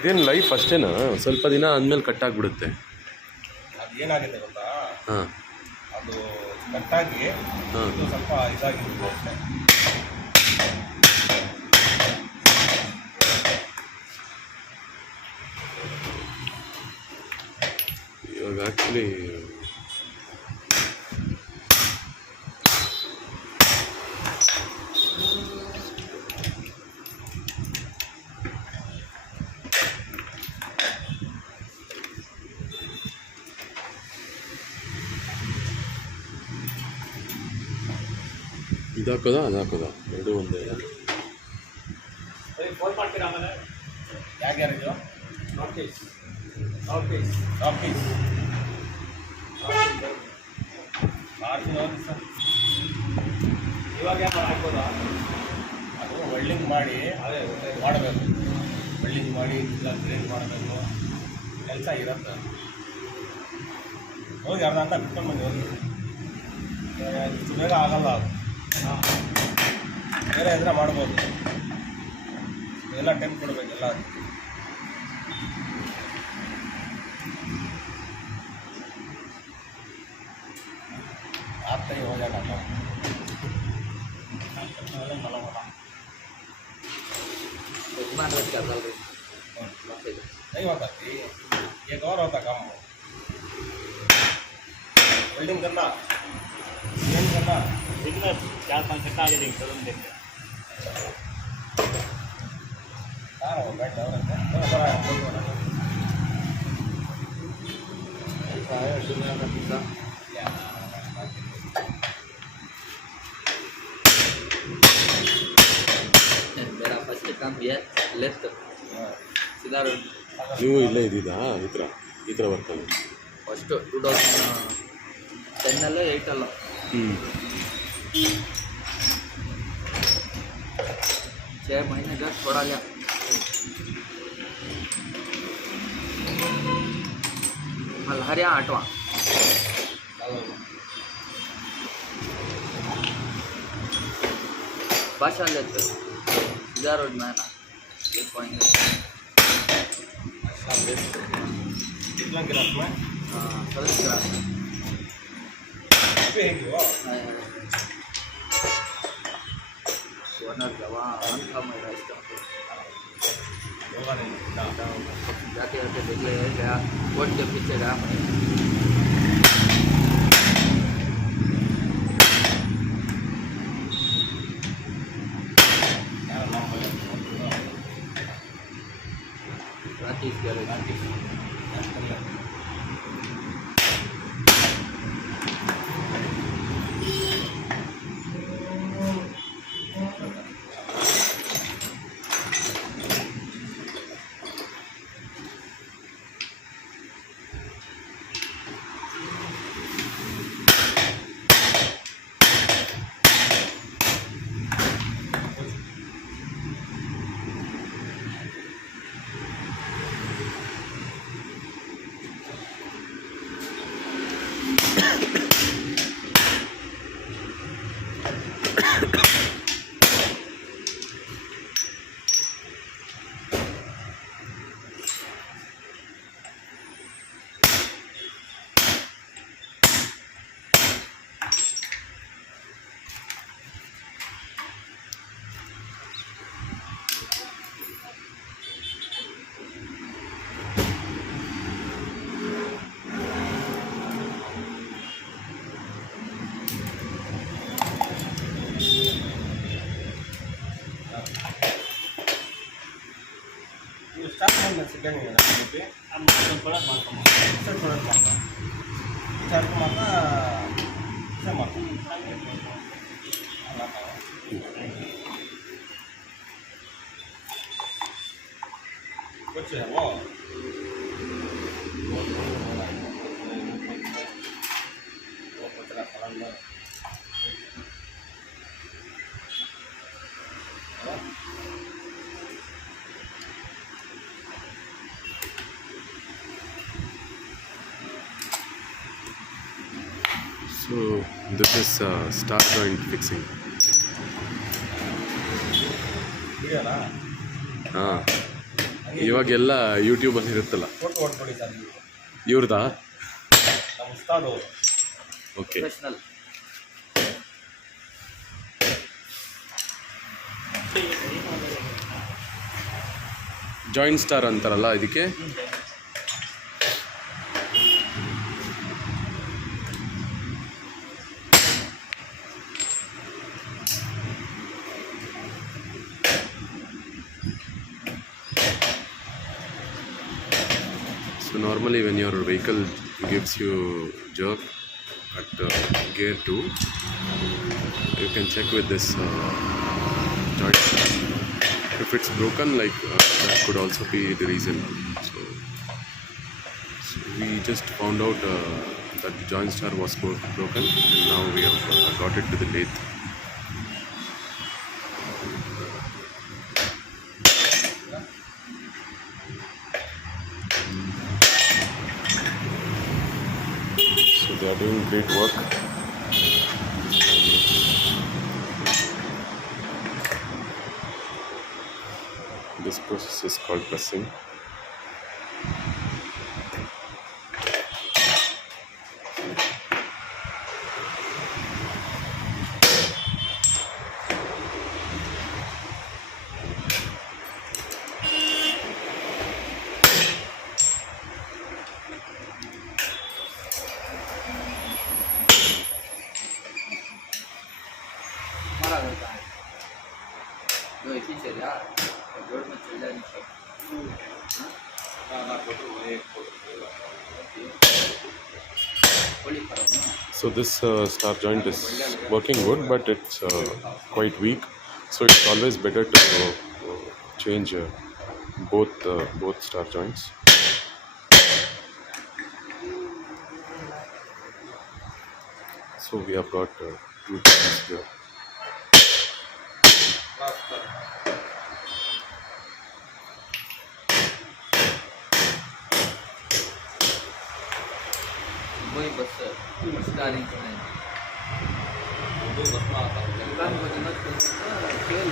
ಇದೇನು ಲೈಫ್ ಅಷ್ಟೇನಾ? ಸ್ವಲ್ಪ ದಿನ ಆದಮೇಲೆ ಕಟ್ಟಾಗ್ಬಿಡುತ್ತೆ. ಅದು ಏನಾಗಿದೆ ಗೊತ್ತಾ, ಹಾಂ, ಅದು ಕಟ್ಟಾಗಿ ಹಾಂ, ಸ್ವಲ್ಪ ಇದಾಗಿರುತ್ತೆ ಅಷ್ಟೇ. ಇವಾಗ ಆ್ಯಕ್ಚುಲಿ ಇದಾಕೋದಾ ಅದು ಹಾಕೋದಾ ಎರಡು ಒಂದೇ? ಫೋನ್ ಮಾಡ್ತೀರಾ ಆಮೇಲೆ? ಯಾರ್ಯಾರಿದು ನಾರ್ತ್ ಸರ್ ಇವಾಗ ಹಾಕ್ಬೋದಾ? ಅದು ವೆಲ್ಡಿಂಗ್ ಮಾಡಿ ಅದೇ ಮಾಡಬೇಕು. ವೆಲ್ಡಿಂಗ್ ಮಾಡಿ ಇಲ್ಲ ಗ್ರೇಡ್ ಮಾಡಬೇಕು, ಕೆಲಸ ಇರುತ್ತೆ. ಹೋಗಿ ಅರ್ಧ ಅಂತ ಬಿಟ್ಕೊಂಡು ಬಂದು ಹೋಗಿ, ಇಷ್ಟು ಬೇಗ ಆಗಲ್ಲ. ಅದು ಬೇರೆ ಇದ್ರೆ ಮಾಡ್ಬೋದು, ಎಲ್ಲ ಟೈಮ್ ಕೊಡಬೇಕು. ಎಲ್ಲ ಆಗ್ತಾಯಿ ಹೋಗೋಣ नहीं होता थी, एक और होता काम वेल्डिंग करना, पेंट करना, इतना 4-5 घंटा आगे देंगे तुरंत देंगे। हाँ वो बैठ जाओ ना, बड़ा है बोल रहा है। ऐसा है दुनिया का पिज़्ज़ा। मेरा फर्स्ट काम ये लेफ्ट सीधा रोड. ನೀವು ಇಲ್ಲೇ ಇದ್ದಿದ್ದಾ ಈ ಥರ ವರ್ಕಲ್ಲಿ? ಫಸ್ಟು 2010 8 6 महीने जब छोड़ा गया. मल्हारिया 8वां भाषा लेते सीधा रोड में ना 1 पॉइंट कितना ग्राफ में? हाँ 7 ग्राफ पे है वो ओनर जवा अंथा में रहता होगा नहीं जाके देख ले गया कोर्ट के पीछे गया रातीस करे रातीस स्टार्ट करना सेकंड है ना पे हम थोड़ा मारता हूं सर थोड़ा मारता चार को मारता से मारता So this is star joint fixing. ಹಾಂ, ಇವಾಗೆಲ್ಲ ಯೂಟ್ಯೂಬಲ್ಲಿ ಇರುತ್ತಲ್ಲ. ಫೋಟೋ ಹೊಡ್ಕೊಡಿ ಸರ್ ನೀವು. ಇವ್ರದಾ? ನಮ್ಮ ಉಸ್ತಾದು. ಓಕೆ. ಪ್ರೊಫೆಷನಲ್. ಜಾಯಿಂಟ್ ಸ್ಟಾರ್ ಅಂತಾರಲ್ಲ ಇದಕ್ಕೆ. So normally when your vehicle gives you jerk at gear 2, you can check with this joint star. If it's broken, like that could also be the reason. So we just found out that the joint star was broken, and now we have got it to the lathe. So they are doing great work. This process is called pressing. हमारा घर का है जो ऐसी चल रहा road में चल जाए सब So this star joint is working good, but it's quite weak. So it's always better to change both star joints. So we have got two joints here. वही बस स्टारिंग करना है वो बस में आता है दुकान को जन्नत खेल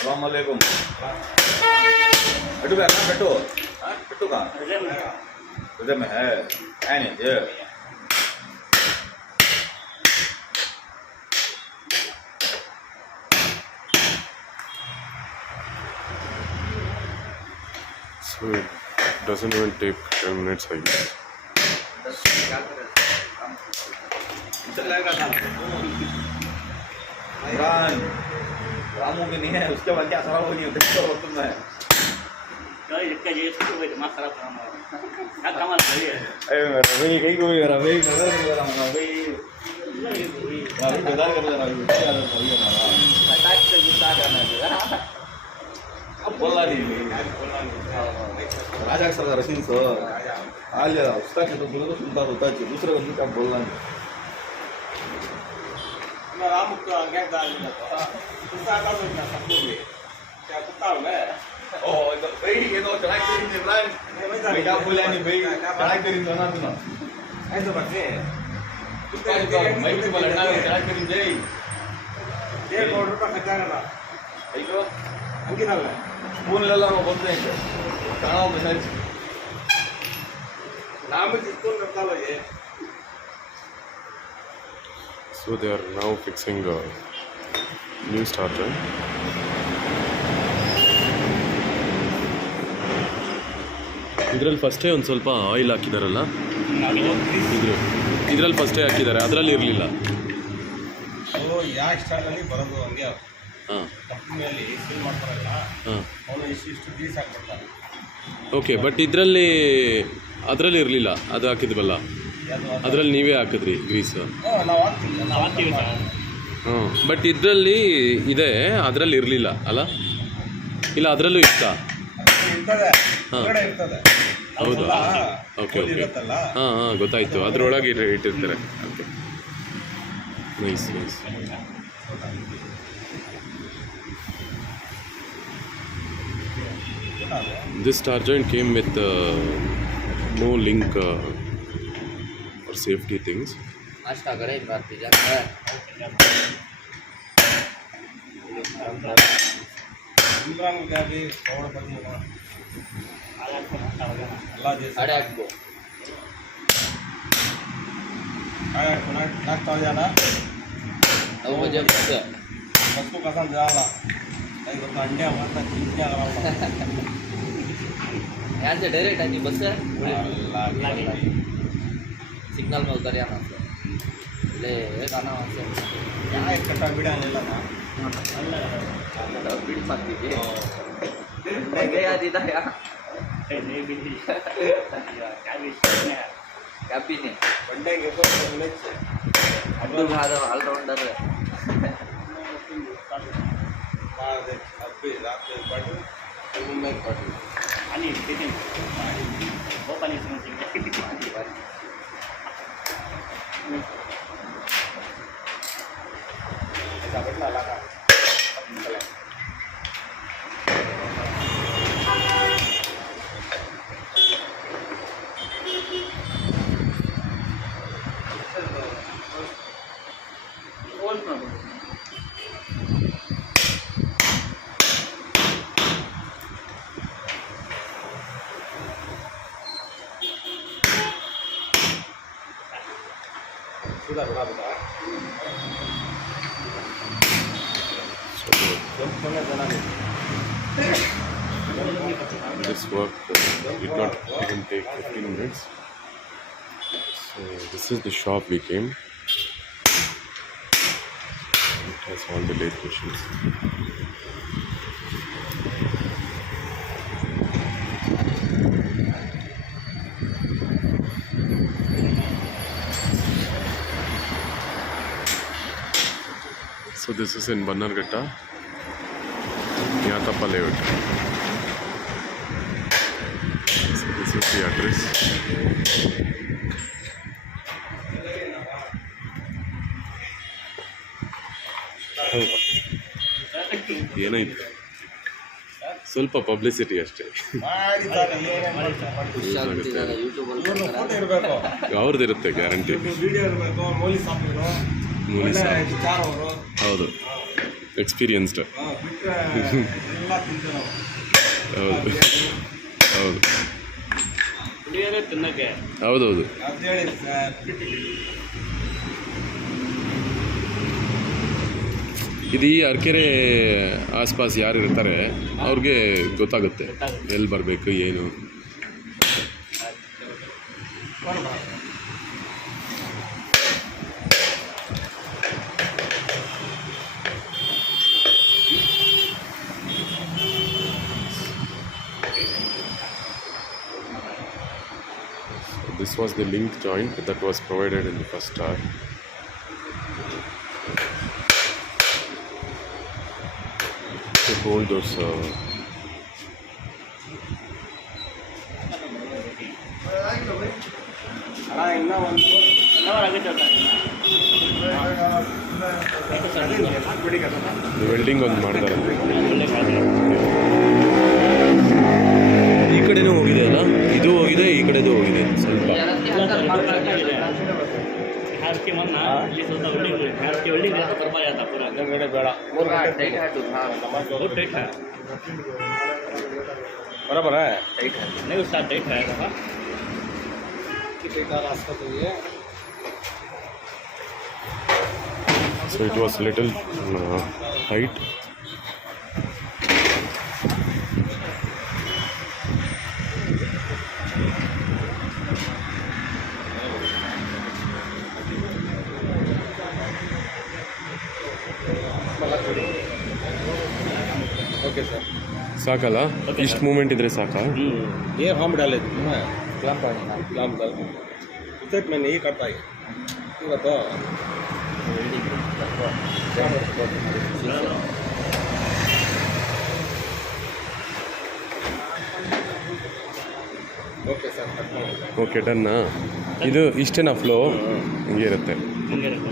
अस्सलामुअलैकुम बेटू का ना बेटू बेटू का उधर में है नहीं ये So it doesn't even take 10 minutes, I guess. क्या करे काम चल जाएगा था इमरान रामू भी नहीं है उसके बाद क्या खराब होगी देखो तुम है इसका ये तो दिमाग खराब करना क्या कमाल सही है रवि कहीं को भी रवि नजर नहीं कर रहा रवि बेदार कर रहा रवि पटाख से गुस्सा करना है अब बोला नहीं राजा सर रशीद सर आज उसका तो बोलो तो सुनता होता है दूसरे बंदे का बोलना नहीं राम को आगे डाल दिया गुस्सा कर दो ना सबको भी क्या कुत्ता हो गया ओ भाई ये तो चढ़ाई करी नहीं इमरान मैं क्या बोला नहीं भाई चढ़ाई करी तो ना सुना ऐसे बच्चे उसका जो मैं भी लड़ना है चढ़ाई करी दे 1.5 करोड़ रुपया खर्चा करना ऐसो अंकित डाल स्पून ले लो बोलते हैं कहां मैसेज नाम में जिसको करता लो ये So they are now fixing a new star joint. ಇದರಲ್ಲಿ ಫಸ್ಟೇ ಒಂದು ಸ್ವಲ್ಪ ಆಯಿಲ್ ಹಾಕಿದಾರಲ್ಲ, ಇದರಲ್ಲಿ ಫಸ್ಟೇ ಹಾಕಿದ್ದಾರೆ, ಅದರಲ್ಲಿ ಇರಲಿಲ್ಲ. ಸೊ ಯಾವ ಸ್ಟಾರ್ಟಲ್ಲಿ ಬರೋದು ಹಂಗೆ ಹಾಂ ಕಂಪ್ನಿಯಲ್ಲಿ ಸೇಲ್ ಮಾಡ್ತಾರಲ್ಲ ಹಾಂ ಅವನು ಇಷ್ಟು ಪೀಸ್ ಹಾಕ್ಬಿಡ್ತಾರೆ. ಓಕೆ. ಬಟ್ ಅದರಲ್ಲಿ ಇರಲಿಲ್ಲ, ಅದು ಹಾಕಿದ್ವಲ್ಲ, ಅದರಲ್ಲಿ ನೀವೇ ಹಾಕಿದ್ರಿ ಗ್ರೀಸು. ನಾವು ಹಾಕ್ತೀವಿ ಸರ್. ಹಾಂ. ಬಟ್ ಇದರಲ್ಲಿ ಇದೆ, ಅದರಲ್ಲಿ ಇರಲಿಲ್ಲ ಅಲ್ಲ? ಇಲ್ಲ, ಅದರಲ್ಲೂ ಇತ್ತಾ? ಇರ್ತದೆ, ಹಾಂ. ಹೊರಗಡೆ ಇರ್ತದೆ. ಹೌದಾ? Okay okay. ಇರುತ್ತಲ್ಲ, ಹಾಂ ಹಾಂ, ಗೊತ್ತಾಯಿತು. ಅದರೊಳಗೆ ಇಟ್ಟಿರ್ತಾರೆ. Okay, nice nice. This star joint came with no link for safety things. नाश्ता करे बात जा ఇంద్రాంగ్ గారి పౌడ పడిన అలా చేసి अरे आपको नाश्ता हो जाना 9 बजे बस वस्तु कसम जाला एक अंडे माता चिंता करावा यहाँ से डायरेक्ट आनी बस है सिग्नल में उतर जाना ले गाना से यहाँ एक कट्टा बिड़ा नहीं लगा बीड़ी मारती थी नहीं गया दीदा यार क्या पीने बंडे के ऊपर मिले अब्दुल भाई ऑलराउंडर बाद अभी रात में पढ़ रूम में पढ़ आणि ठीक आहे वो पाणी समजते ऐसा बैठना लगा सुधा बड़ा बड़ा This work did not even take 15 minutes. So this is the shop we came. It has all the lathe machines. So this is in Bannerghatta, Nyatappa layout. So this is the address. ಏನಾಯ್ತು? ಸ್ವಲ್ಪ publicity ಅಷ್ಟೇ. ಮಾಡಿದ್ದಾರೆ ಏನೇನು ಮಾಡ್ತಾರೆ YouTube ಇವ್ರನ್ನ photo ಇರಬೇಕು, ಅವ್ರದ್ದು ಇರುತ್ತೆ ಗ್ಯಾರಂಟಿ. ವಿಡಿಯೋ ಇರಬೇಕು, ಮೌಲಿ ಸಾಪಿರು ವಿಚಾರ ಅವರು ಹೌದು, ಎಕ್ಸ್ಪೀರಿಯನ್ಸ್ಡ್. ಬಿಟ್ಟರೆ ಎಲ್ಲ ತಿಂತೀವಿ ನಾವು. ಹೌದು ಹೌದು ಕುಡಿಯೋದೇ ತಿನ್ನಕ್ಕೆ ಹೌದೌದು. ಅಂತೇಳಿ ಇದು ಈ ಅರಕೆರೆ ಆಸ್ಪಾಸ್ ಯಾರು ಇರ್ತಾರೆ ಅವ್ರಿಗೆ ಗೊತ್ತಾಗುತ್ತೆ ಎಲ್ಲಿ ಬರಬೇಕು ಏನು. This was the link joint that was provided in the first star. To hold those ಅಣ್ಣ ಇನ್ನೂ ಒಂದು ವೆಲ್ಡಿಂಗ್ ಒಂದು ಮಾಡ್ತಾರೆ. ಈ ಕಡೆನೂ ಹೋಗಿದೆ ಅಲ್ಲ, ಇದು ಹೋಗಿದೆ, ಈ ಕಡೆದು ಹೋಗಿದೆ ಸ್ವಲ್ಪ. ಹ್ಯಾರ್ಕಿ ಮನ್ನ ಇಲ್ಲಿ ಸ್ವಲ್ಪ ವೆಲ್ಡಿಂಗ್ ಬರ್ಬಾಯ ಆತ ಪೂರ ಗಂಗಡೆ ಬೇಡ 3 ಗಂಟೆ बहुत टाइट है बराबर है टाइट है नहीं उसका टाइट है बाबा So it was little tight. Okay sir ಸಾಕಲ್ಲ? ಇಷ್ಟು ಮೂಮೆಂಟ್ ಇದ್ರೆ ಸಾಕಾ? ये हम डाले थे ना ಕ್ಲಂಪ್ ಆಗಿದೆ काम कर उसे मैं नहीं करता है पूरा तो ओके सर ಓಕೆ ಡನ್ನಾ? ಇದು ಇಷ್ಟೇನಾ ಫ್ಲೋ? ಹಿಂಗೆ ಇರುತ್ತೆ. ಹಿಂಗೆ ಇರುತ್ತೆ